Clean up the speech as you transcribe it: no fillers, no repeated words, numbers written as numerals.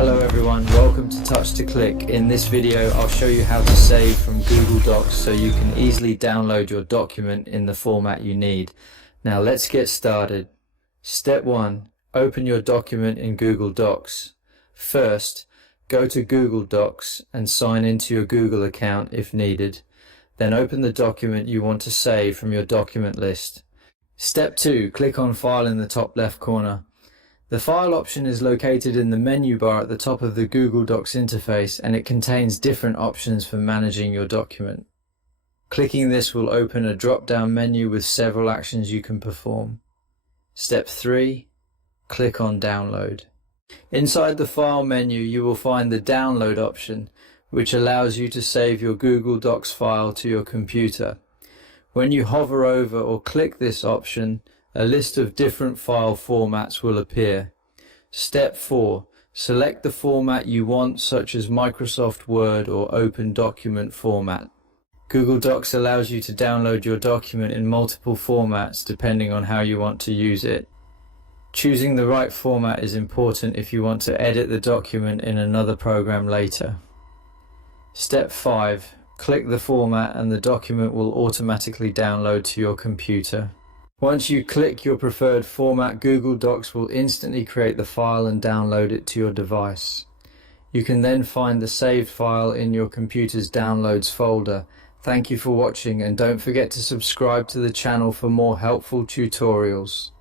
Hello everyone, welcome to Touch to Click. In this video I'll show you how to save from Google Docs so you can easily download your document in the format you need. Now let's get started. Step 1. Open your document in Google Docs. First, go to Google Docs and sign into your Google account if needed. Then open the document you want to save from your document list. Step 2. Click on File in the top left corner. The File option is located in the menu bar at the top of the Google Docs interface, and it contains different options for managing your document. Clicking this will open a drop-down menu with several actions you can perform. Step 3. Click on Download. Inside the File menu you will find the Download option, which allows you to save your Google Docs file to your computer. When you hover over or click this option, a list of different file formats will appear. Step 4. Select the format you want, such as Microsoft Word or Open Document format. Google Docs allows you to download your document in multiple formats depending on how you want to use it. Choosing the right format is important if you want to edit the document in another program later. Step 5. Click the format and the document will automatically download to your computer. Once you click your preferred format, Google Docs will instantly create the file and download it to your device. You can then find the saved file in your computer's Downloads folder. Thank you for watching, and don't forget to subscribe to the channel for more helpful tutorials.